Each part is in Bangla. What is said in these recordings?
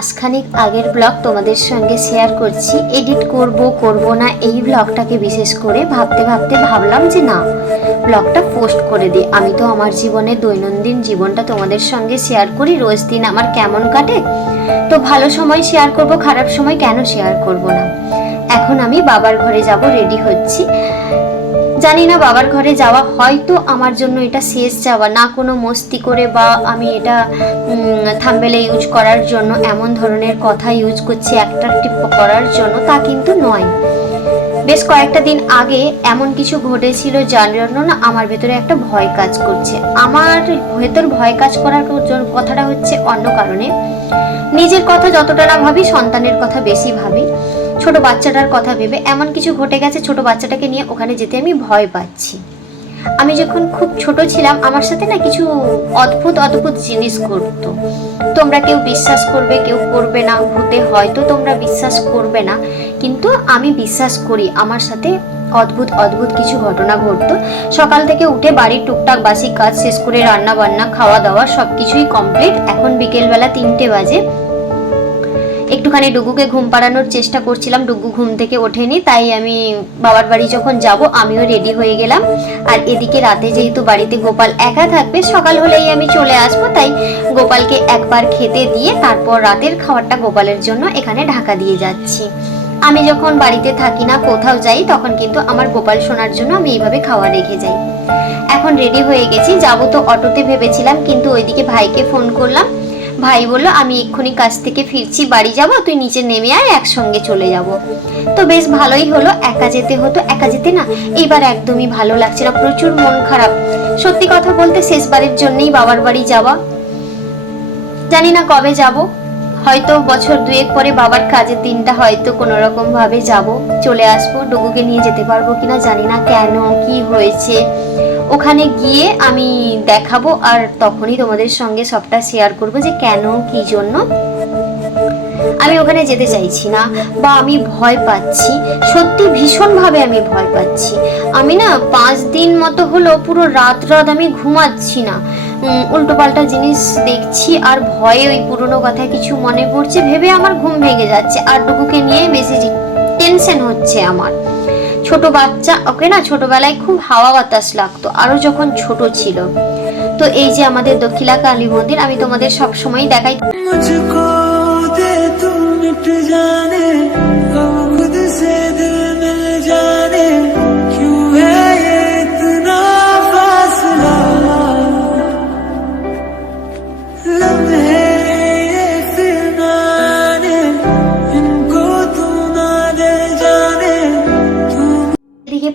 মাসখানেক আগের ব্লগ তোমাদের সঙ্গে শেয়ার করছি। এডিট করব না এই ব্লগটাকে বিশেষ করে ভাবতে ভাবলাম যে না, ব্লগটা পোস্ট করে দিই। আমি তো আমার জীবনের দৈনন্দিন জীবনটা তোমাদের সঙ্গে শেয়ার করি, রোজ দিন আমার কেমন কাটে। তো ভালো সময় শেয়ার করব, খারাপ সময় কেন শেয়ার করব না। এখন আমি বাবার ঘরে যাব, রেডি হচ্ছি। জানি না বাবার ঘরে যাওয়া হয়তো আমার জন্য এটা শেষ যাওয়া, না কোনো মস্তি করে বা আমি এটা থাম্বনেলে ইউজ করার জন্য এমন ধরনের কথা ইউজ করছি অ্যাট্রাকটিভ করার জন্য, তা কিন্তু নয়। বেশ কয়েকটা দিন আগে এমন কিছু ঘটেছিল যার জন্য না আমার ভেতরে একটা ভয় কাজ করছে। আমার ভেতর ভয় কাজ করার কথাটা হচ্ছে অন্য কারণে। নিজের কথা যতটা না ভাবি, সন্তানের কথা বেশি ভাবি। ছোট বাচ্চাটার কথা ভেবে এমন কিছু ঘটে গেছে, ছোট বাচ্চাটাকে নিয়ে ওখানে যেতে আমি ভয় পাচ্ছি। আমি যখন খুব ছোট ছিলাম আমার সাথে না কিছু অদ্ভুত জিনিস ঘটতো। তোমরা কেউ বিশ্বাস করবে, কেউ করবে না, ভূতে হয়তো তোমরা বিশ্বাস করবে না, কিন্তু আমি বিশ্বাস করি আমার সাথে অদ্ভুত কিছু ঘটনা ঘটতো। সকাল থেকে উঠে বাড়ির টুকটাক বাসি কাজ শেষ করে রান্না বান্না খাওয়া দাওয়া সবকিছুই কমপ্লিট। এখন বিকেলবেলা 3টে বাজে। একটুখানি ডুগুকে ঘুম পাড়ানোর চেষ্টা করছিলাম, ডুগু ঘুম থেকে ওঠেনি, তাই আমি বাবার বাড়ি যখন যাব আমিও রেডি হয়ে গেলাম। আর এদিকে রাতে যেহেতু বাড়িতে গোপাল একা থাকবে, সকাল হলেই আমি চলে আসবো, তাই গোপালকে একবার খেতে দিয়ে তারপর রাতের খাবারটা গোপালের জন্য এখানে ঢাকা দিয়ে যাচ্ছি। আমি যখন বাড়িতে থাকি না, কোথাও যাই, তখন কিন্তু আমার গোপাল শোনার জন্য আমি এইভাবে খাওয়া রেখে যাই। এখন রেডি হয়ে গেছি, যাবো তো অটোতে ভেবেছিলাম, কিন্তু ওইদিকে ভাইকে ফোন করলাম। ভাই বললো আমি এক্ষুনি কাজ থেকে ফিরছি, বাড়ি যাব, তুই নিচে নেমে আয়, একসঙ্গে চলে যাব। তো বেশ ভালোই হলো, একা যেতে হতো। একা যেতে না এইবার একদমই ভালো লাগছে না, প্রচুর মন খারাপ। সত্যি কথা বলতে শেষবারের জন্যই বাবার বাড়ি যাওয়া। জানি না কবে যাব, হয়তো বছর 2 পরে বাবার কাজের দিনটা হয়তো কোনো রকম ভাবে যাব, চলে আসবো। ডুগুকে নিয়ে যেতে পারবো কিনা জানি না, কেন কি হয়েছে ওখানে গিয়ে আমি দেখাবো, আর তখনই তোমাদের সঙ্গে সবটা শেয়ার করব যে কেন কি জন্য আমি ওখানে যেতে চাইছি না বা আমি ভয় পাচ্ছি। সত্যি ভীষণভাবে আমি ভয় পাচ্ছি। আমি না 5 দিন মতো হলো পুরো রাত আমি ঘুমাচ্ছি না, উল্টোপাল্টা জিনিস দেখছি আর ভয়ে ওই পুরনো কথা কিছু মনে পড়ছে ভেবে আমার ঘুম ভেঙে যাচ্ছে। আর ডুগুকে নিয়ে বেশি টেনশন হচ্ছে আমার। ছোট বাচ্চা, ওকে না ছোটবেলায় খুব হাওয়া বাতাস লাগতো, আরো যখন ছোট ছিল। তো এই যে আমাদের দক্ষিণা কালী মন্দির, আমি তোমাদের সব সময় দেখাই।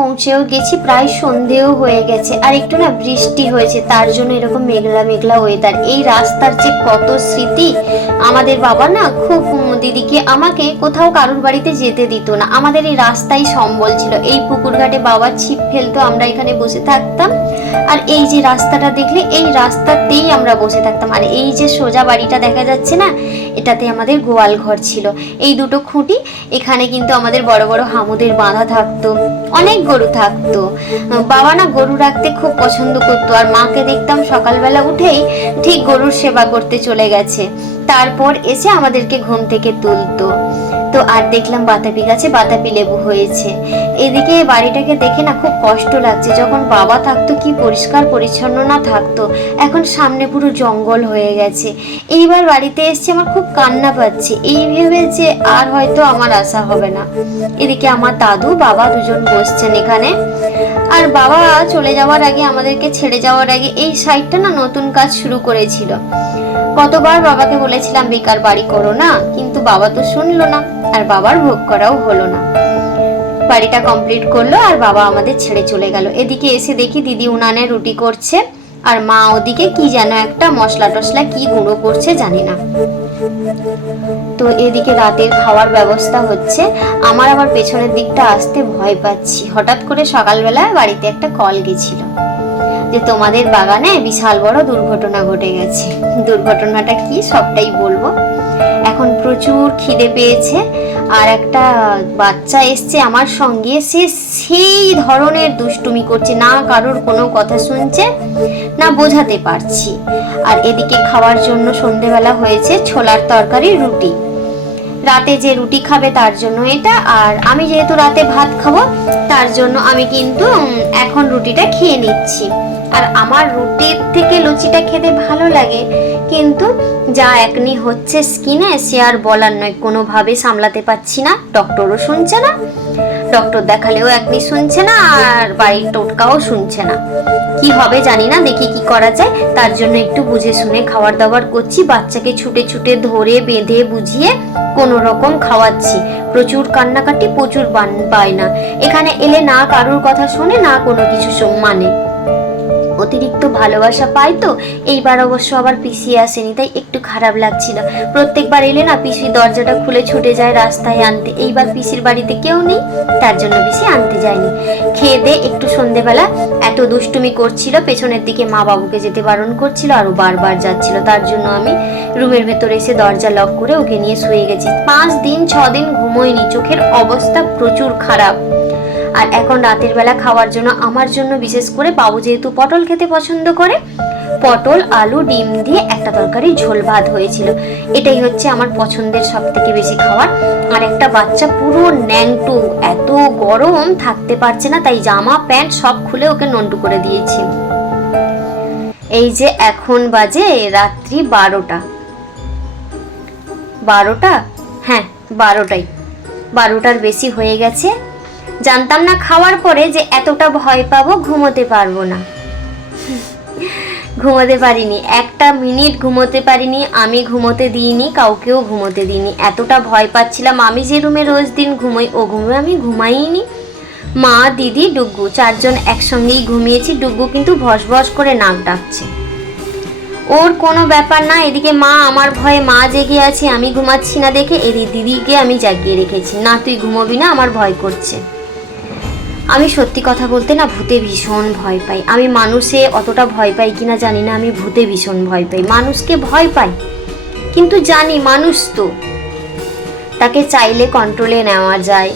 পৌঁছেও গেছি, প্রায় সন্ধেও হয়ে গেছে, আর একটু না বৃষ্টি হয়েছে, তার জন্য এরকম মেঘলা ওয়েদার। এই রাস্তার যে কত স্মৃতি। আমাদের বাবা না খুব দিদিকে আমাকে কোথাও কারুর বাড়িতে যেতে দিত না, আমাদের এই রাস্তাই সম্বল ছিল। এই পুকুর ঘাটে বাবা ছিপ ফেলতো, আমরা এখানে বসে থাকতাম। আর এই যে রাস্তাটা দেখলে, এই রাস্তাতেই আমরা বসে থাকতাম। আর এই যে সোজা বাড়িটা দেখা যাচ্ছে না, এটাতে আমাদের গোয়াল ঘর ছিল। এই দুটো খুঁটি, এখানে কিন্তু আমাদের বড় বড় হামুদের বাঁধা থাকতো, অনেক গরু থাকতো। বাবা না গরু রাখতে খুব পছন্দ করতো, আর মাকে দেখতাম সকালবেলা উঠেই ঠিক গরুর সেবা করতে চলে গেছে, তারপর এসে আমাদেরকে ঘুম থেকে তুলতো। তো আর দেখলাম বাতাবি গাছে বাতাবি লেবু হয়েছে। এদিকে বাড়িটাকে দেখে না খুব কষ্ট লাগছে, যখন বাবা থাকতো কি পরিষ্কার পরিচ্ছন্ন না থাকতো, এখন সামনে পুরো জঙ্গল হয়ে গেছে। এইবার বাড়িতে এসছে আমার খুব কান্না পাচ্ছে, এই ভেবে যে আর হয়তো আমার আশা হবে না। এদিকে আমার দাদু বাবা দুজন বসছেন এখানে। আর বাবা চলে যাওয়ার আগে, আমাদেরকে ছেড়ে যাওয়ার আগে, এই সাইডটা না নতুন কাজ শুরু করেছিল। কতবার বাবাকে বলেছিলাম বেকার বাড়ি করো না, কিন্তু বাবা তো শুনলো না, আর বাবার ভোগ করাও হলো না। বাড়িটা কমপ্লিট করলো আর বাবা আমাদের ছেড়ে চলে গেল। এদিকে এসে দেখি দিদি উনানে রুটি করছে, আর মা ওদিকে কি যেন একটা মশলা টসলা কি গুঁড়ো করছে জানি না। তো এদিকে রাতের খাওয়ার ব্যবস্থা হচ্ছে। আমার আবার পেছনের দিকটা আসতে ভয় পাচ্ছি। হঠাৎ করে সকালবেলা বাড়িতে একটা কল গেছিল যে তোমাদের বাগানে বিশাল বড় দুর্ঘটনা ঘটে গেছে। দুর্ঘটনাটা কি সবটাই বলবো। এখন প্রচুর খিদে পেয়েছে, আর একটা বাচ্চা এসছে আমার সঙ্গে, সে সেই ধরনের দুষ্টুমি করছে, না কারোর কোনো কথা শুনছে না, বোঝাতে পারছি। আর এদিকে খাওয়ার জন্য সন্ধেবেলা হয়েছে ছোলার তরকারি, রুটি। রাতে যে রুটি খাবে তার জন্য এটা, আর আমি যেহেতু রাতে ভাত খাবো তার জন্য আমি কিন্তু এখন রুটিটা খেয়ে নিচ্ছি। আর আমার রুটির থেকে লুচিটা খেতে ভালো লাগে, কিন্তু যা একনি হচ্ছে স্কিনে সে আর বলার নয়, কোনোভাবে সামলাতে পারছি না। ডক্টরও শুনছে না, ডক্টর দেখালেও একনি শুনছে না, আর বাড়ির টোটকাও শুনছে না। কি হবে জানি না, দেখি কি করা যায়। তার জন্য একটু বুঝে শুনে খাবার দাবার করছি, বাচ্চাকে ছুটে ছুটে ধরে বেঁধে বুঝিয়ে কোনো রকম খাওয়াচ্ছি। প্রচুর কান্নাকাটি, প্রচুর বায়না। এখানে এলে না কারোর কথা শোনে, না কোনো কিছু মানে। অতিরিক্ত ভালোবাসা পাই তো। এইবার অবশ্য আবার পিসি আসেনি, তাই একটু খারাপ লাগছিল। প্রত্যেকবার এলে না পিসি দরজাটা খুলে ছুটে যায় রাস্তায় আনতে। এইবার পিসির বাড়িতে কেউ নেই, তার জন্য পিসি আনতে যায়নি। খেয়ে দে একটু সন্ধেবেলা এত দুষ্টুমি করছিল, পেছনের দিকে মা বাবুকে যেতে বারণ করছিল, আরও বারবার যাচ্ছিল। তার জন্য আমি রুমের ভেতরে এসে দরজা লক করে ওকে নিয়ে শুয়ে গেছি। 5 দিন 6 দিন ঘুমোয়নি, চোখের অবস্থা প্রচুর খারাপ। আর এখন রাতের বেলা খাওয়ার জন্য আমার জন্য বিশেষ করে, বাবু যেহেতু পটল খেতে পছন্দ করে, পটল আলু ডিম দিয়ে একটা তরকারি ঝোল ভাত হয়েছিল। এটাই হচ্ছে আমার পছন্দের সব থেকে বেশি খাবার। আর একটা বাচ্চা পুরো ন্যাংটু, এত গরম থাকতে পারছে না, তাই জামা প্যান্ট সব খুলে ওকে নন্টু করে দিয়েছি। এই যে এখন বাজে রাত্রি 12টা, হ্যাঁ 12টাই, 12টার বেশি হয়ে গেছে। জানতাম না খাওয়ার পরে যে এতটা ভয় পাবো, ঘুমোতে পারবো না। ঘুমোতে পারিনি, একটা মিনিট ঘুমোতে পারিনি, আমি ঘুমোতে দিইনি, কাউকেও ঘুমোতে দিইনি। এতটা ভয় পাচ্ছিলাম। আমি যে রুমে রোজ দিন ঘুমোই ও ঘুমে আমি ঘুমাইনি। মা, দিদি, ডুগ্গু 4 জন একসঙ্গেই ঘুমিয়েছি। ডুগ্গু কিন্তু ভস ভস করে নাক ডাকছে, ওর কোনো ব্যাপার না। এদিকে মা আমার ভয়ে মা জেগে আছে, আমি ঘুমাচ্ছি না দেখে এদিকে দিদিকে আমি জাগিয়ে রেখেছি, না তুই ঘুমোবি না, আমার ভয় করছে। আমি সত্যি কথা বলতে না ভূতে ভীষণ ভয় পাই। আমি মানুষে অতটা ভয় পাই কিনা জানি না, আমি ভূতে ভীষণ ভয় পাই। মানুষকে ভয় পাই, কিন্তু জানি মানুষ তো, তাকে চাইলে কন্ট্রোলে নেওয়া যায়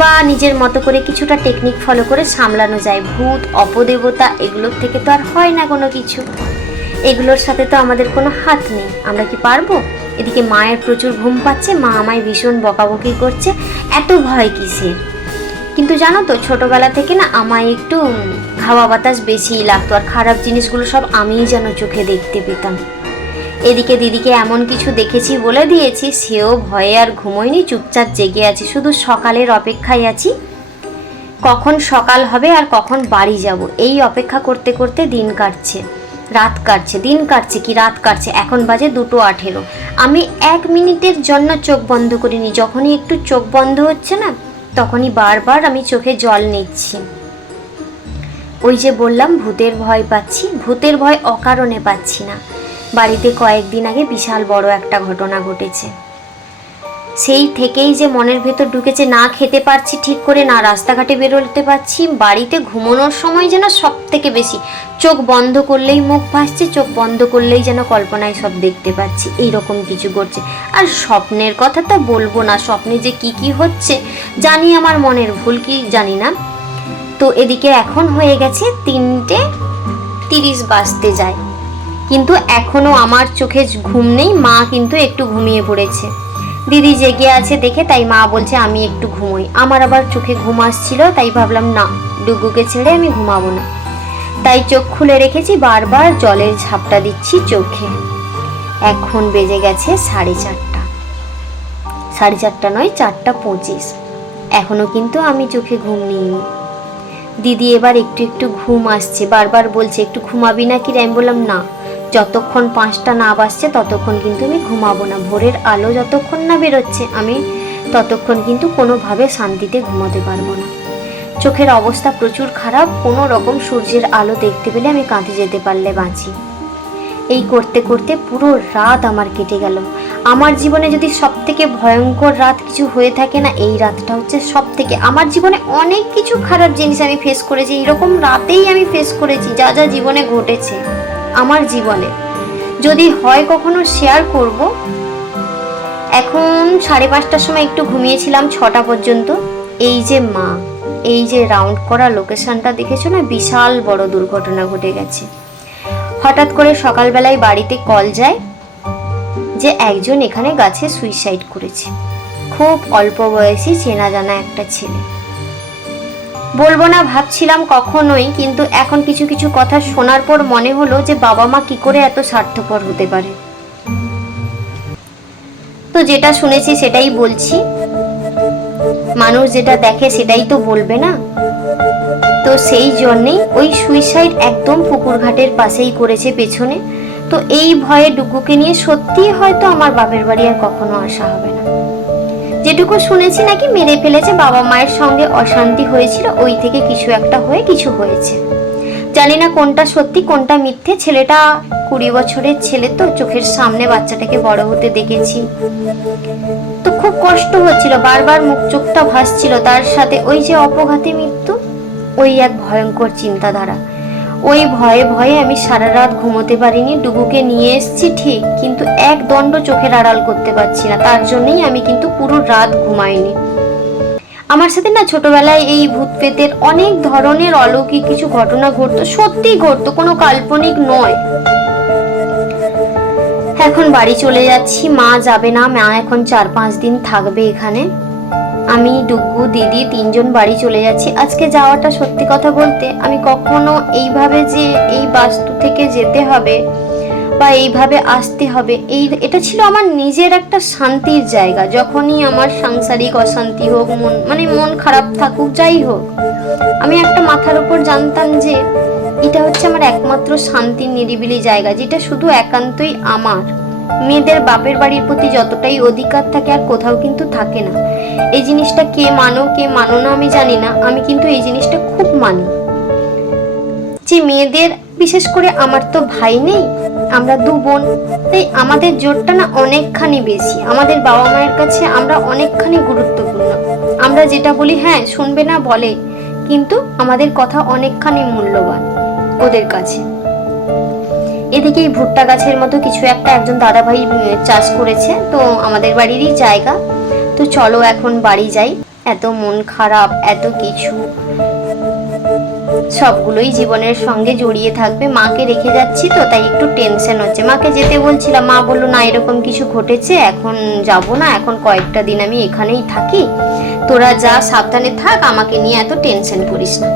বা নিজের মতো করে কিছুটা টেকনিক ফলো করে সামলানো যায়। ভূত অপদেবতা এগুলোর থেকে তো আর হয় না কোনো কিছু, এগুলোর সাথে তো আমাদের কোনো হাত নেই। আমরা কি পারবো? এদিকে মায়ের প্রচুর ঘুম পাচ্ছে, মা আমায় ভীষণ বকাবকি করছে, এত ভয় কিসের? কিন্তু জানো তো ছোটবেলা থেকে না আমায় একটু হাওয়া বাতাস বেশিই লাগতো, আর খারাপ জিনিসগুলো সব আমিই যেন চোখে দেখতে পেতাম। এদিকে দিদিকে এমন কিছু দেখেছি বলে দিয়েছি, সেও ভয়ে আর ঘুমোয়নি, চুপচাপ জেগে আছে। শুধু সকালের অপেক্ষায় আছি, কখন সকাল হবে আর কখন বাড়ি যাব, এই অপেক্ষা করতে করতে দিন কাটছে, রাত কাটছে, দিন কাটছে কি রাত কাটছে। এখন বাজে 2:18। আমি 1 মিনিটের জন্য চোখ বন্ধ করিনি। যখনই একটু চোখ বন্ধ হচ্ছে না, তখনই বারবার আমি চোখে জল নিচ্ছি। ওই যে বললাম ভূতের ভয় পাচ্ছি, ভূতের ভয় অকারণে পাচ্ছি না। বাড়িতে কয়েকদিন আগে বিশাল বড় একটা ঘটনা ঘটেছে, সেই থেকেই যে মনের ভেতর ঢুকেছে। না খেতে পারছি ঠিক করে, না রাস্তাঘাটে বেরোতে পারছি। বাড়িতে ঘুমানোর সময় যেন সব থেকে বেশি চোখ বন্ধ করলেই মুখ ভাসছে, চোখ বন্ধ করলেই যেন কল্পনায় সব দেখতে পাচ্ছি, এইরকম কিছু করছে। আর স্বপ্নের কথা তো বলবো না, স্বপ্নে যে কি কি হচ্ছে জানি, আমার মনের ভুল কি জানি না। তো এদিকে এখন হয়ে গেছে 3:30 বাজতে যায়, কিন্তু এখনো আমার চোখে ঘুম নেই। মা কিন্তু একটু ঘুমিয়ে পড়েছে, দিদি জেগে আছে দেখে তাই মা বলছে আমি একটু ঘুমোই। আমার আবার চোখে ঘুম আসছিল, তাই ভাবলাম না, ডুগুকে ছেড়ে আমি ঘুমাবো না, তাই চোখ খুলে রেখেছি। বারবার জলের ঝাপটা দিচ্ছি চোখে। এখন বেজে গেছে 4:30, 4:30 নয় 4:25। এখনো কিন্তু আমি চোখে ঘুম নিইনি। দিদি এবার একটু একটু ঘুম আসছে, বারবার বলছে একটু ঘুমাবি না কি? আমি বললাম না, যতক্ষণ 5টা না বাজছে ততক্ষণ কিন্তু আমি ঘুমাবো না। ভোরের আলো যতক্ষণ না বেরোচ্ছে আমি ততক্ষণ কিন্তু কোনোভাবে শান্তিতে ঘুমোতে পারবো না। চোখের অবস্থা প্রচুর খারাপ, কোনো রকম সূর্যের আলো দেখতে পেলে আমি কাঁদে যেতে পারলে বাঁচি। এই করতে করতে পুরো রাত আমার কেটে গেল। আমার জীবনে যদি সব থেকে ভয়ঙ্কর রাত কিছু হয়ে থাকে না, এই রাতটা হচ্ছে সব থেকে। আমার জীবনে অনেক কিছু খারাপ জিনিস আমি ফেস করেছি, এরকম রাতেই আমি ফেস করেছি যা যা জীবনে ঘটেছে আমার জীবনে। যদি হয় কখনো শেয়ার করব। এখন 5:30টার সময় একটু ঘুমিয়েছিলাম, 6টা পর্যন্ত। এই যে মা, এই যে রাউন্ড করা লোকেশনটা দেখেছো না, বিশাল বড় দুর্ঘটনা ঘটে গেছে। হঠাৎ করে সকালবেলায় বাড়িতে কল যায় যে একজন এখানে গাছে সুইসাইড করেছে। খুব অল্প বয়সী চেনা জানা একটা ছেলে। বলবো না ভাবছিলাম কখনোই, কিন্তু এখন কিছু কিছু কথা শোনার পর মনে হলো যে বাবা মা কি করে এত স্বার্থপর হতে পারে। তো যেটা শুনেছি সেটাই বলছি, মানুষ যেটা দেখে সেটাই তো বলবে না। তো সেই জন্যেই ওই সুইসাইড একদম পুকুর ঘাটের পাশেই করেছে পেছনে। তো এই ভয়ে ডুগুকে নিয়ে সত্যিই হয়তো আমার বাপের বাড়ি আর কখনো আসা হবে না। যেটুকু শুনেছি নাকি মেরে ফেলেছে, বাবা মায়ের সঙ্গে অশান্তি হয়েছিল, ওই থেকে কিছু একটা হয়ে কিছু হয়েছে। জানি না কোনটা সত্যি কোনটা মিথ্যে। ছেলেটা 20 বছরের ছেলে, তো চোখের সামনে বাচ্চাটাকে বড় হতে দেখেছি, তো খুব কষ্ট হচ্ছিল, বারবার মুখ চোখটা ভাসছিল। তার সাথে ওই যে অপঘাতে মৃত্যু, ওই এক ভয়ঙ্কর চিন্তাধারা। ওই ভয়ে ভয়ে আমি সারা রাত ঘুমোতে পারিনি। ডুগুকে নিয়ে এসেছি ঠিক, কিন্তু এক দণ্ড চোখের আড়াল করতে পারছি না। তার জন্যই আমি কিন্তু পুরো রাত ঘুমাইনি। আমার সাথে না ছোটবেলায় এই ভূত প্রেতের অনেক ধরনের অলৌকিক কিছু ঘটনা ঘটতো, সত্যিই ঘটতো, কোনো কাল্পনিক নয়। এখন বাড়ি চলে যাচ্ছি, মা যাবে না, মা এখন 4-5 দিন থাকবে এখানে। আমি, ডুগু, দিদি 3জন বাড়ি চলে যাচ্ছি। আজকে যাওয়াটা সত্যি কথা বলতে আমি কখনো এইভাবে যে এই বাস্তু থেকে যেতে হবে বা এইভাবে আসতে হবে, এটা ছিল আমার নিজের একটা শান্তির জায়গা। যখনই আমার সাংসারিক অশান্তি হোক, মন খারাপ থাকুক, যাই হোক, আমি একটা মাথার উপর জানতাম যে এটা হচ্ছে আমার একমাত্র শান্তির নিরিবিলি জায়গা, যেটা শুধু একান্তই আমার। মেয়েদের বাপের বাড়ির প্রতি যতটাই অধিকার থাকে আর কোথাও কিন্তু থাকে না। এই জিনিসটা কে মানো না আমি জানি না, আমি কিন্তু এই জিনিসটা খুব মানি যে মেয়েদের, বিশেষ করে আমার তো ভাই নেই, আমরা 2 বোন, তাই আমাদের জোরটা না অনেকখানি বেশি। আমাদের বাবা মায়ের কাছে আমরা অনেকখানি গুরুত্বপূর্ণ। আমরা যেটা বলি হ্যাঁ শুনবে না বলে, কিন্তু আমাদের কথা অনেকখানি মূল্যবান ওদের কাছে। এদিকে এই ভুট্টা গাছের মতো কিছু একটা একজন দাদাভাই চাষ করেছে, তো আমাদের বাড়িরই জায়গা। তো চলো এখন বাড়ি যাই। এত মন খারাপ, এত কিছু, সবগুলোই জীবনের সঙ্গে জড়িয়ে থাকবে। মাকে রেখে যাচ্ছি তো তাই একটু টেনশন হচ্ছে। মাকে যেতে বলছিলাম, মা বললো না এরকম কিছু ঘটেছে, এখন যাব না, এখন কয়েকটা দিন আমি এখানেই থাকি, তোরা যা, সাবধানে থাক, আমাকে নিয়ে এত টেনশন করিস না।